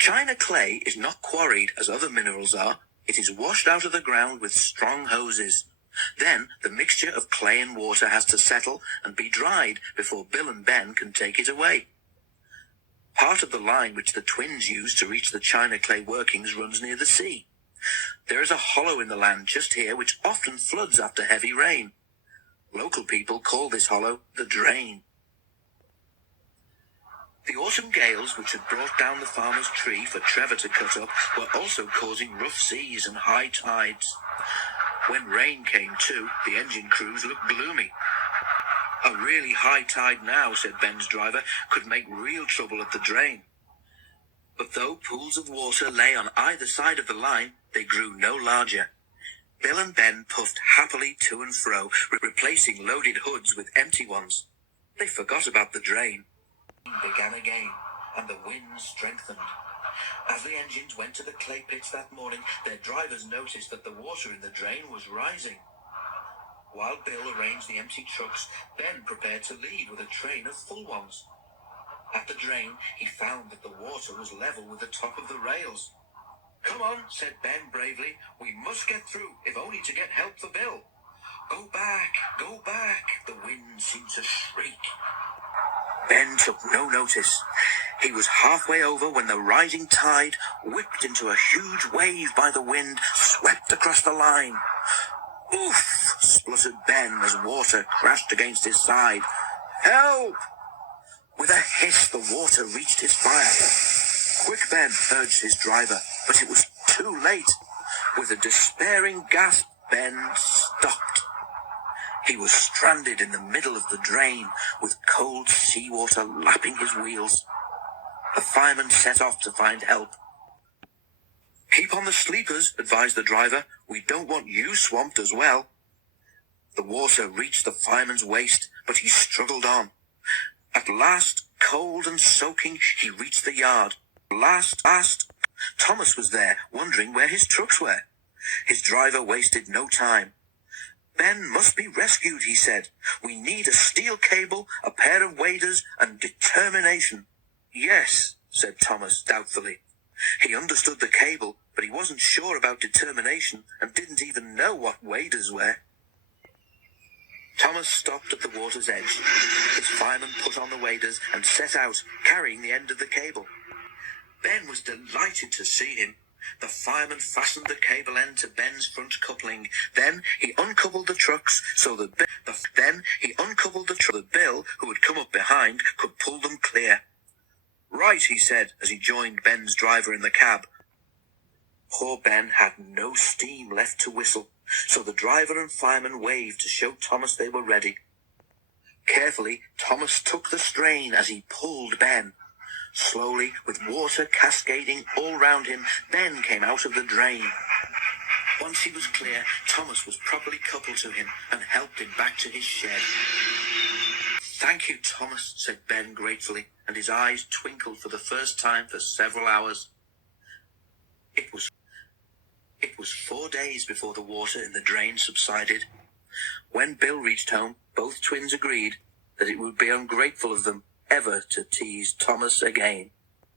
China clay is not quarried as other minerals are. It is washed out of the ground with strong hoses. Then the mixture of clay and water has to settle and be dried before Bill and Ben can take it away. Part of the line which the twins use to reach the China clay workings runs near the sea. There is a hollow in the land just here which often floods after heavy rain. Local people call this hollow the drain. The autumn gales which had brought down the farmer's tree for Trevor to cut up were also causing rough seas and high tides. When rain came too, the engine crews looked gloomy. A really high tide now, said Ben's driver, could make real trouble at the drain. But though pools of water lay on either side of the line, they grew no larger. Bill and Ben puffed happily to and fro, replacing loaded hoods with empty ones. They forgot about the drain. Began again, and the wind strengthened. As the engines went to the clay pits that morning, their drivers noticed that the water in the drain was rising. While Bill arranged the empty trucks, Ben prepared to leave with a train of full ones. At the drain, he found that the water was level with the top of the rails. "Come on," said Ben bravely. "We must get through, if only to get help for Bill." Go back, go back," the wind seemed to shriek. Ben took no notice. He was halfway over when the rising tide, whipped into a huge wave by the wind, swept across the line. "Oof!" spluttered Ben as water crashed against his side. "Help!" With a hiss, the water reached his fire. "Quick, Ben," urged his driver, but it was too late. With a despairing gasp, Ben stopped. He was stranded in the middle of the drain, with cold seawater lapping his wheels. The fireman set off to find help. "Keep on the sleepers," advised the driver. "We don't want you swamped as well." The water reached the fireman's waist, but he struggled on. At last, cold and soaking, he reached the yard. Last, Thomas was there, wondering where his trucks were. His driver wasted no time. "Ben must be rescued," he said. "We need a steel cable, a pair of waders, and determination." "Yes," said Thomas doubtfully. He understood the cable, but he wasn't sure about determination and didn't even know what waders were. Thomas stopped at the water's edge. His fireman put on the waders and set out, carrying the end of the cable. Ben was delighted to see him. The fireman fastened the cable end to Ben's front coupling. Then he uncoupled the trucks so that Bill, who had come up behind, could pull them clear. "Right," he said as he joined Ben's driver in the cab. Poor Ben had no steam left to whistle, so the driver and fireman waved to show Thomas they were ready. Carefully, Thomas took the strain as he pulled Ben. Slowly, with water cascading all round him, Ben came out of the drain. Once he was clear, Thomas was properly coupled to him and helped him back to his shed. "Thank you, Thomas," said Ben gratefully, and his eyes twinkled for the first time for several hours. It was 4 days before the water in the drain subsided. When Bill reached home, both twins agreed that it would be ungrateful of them ever to tease Thomas again.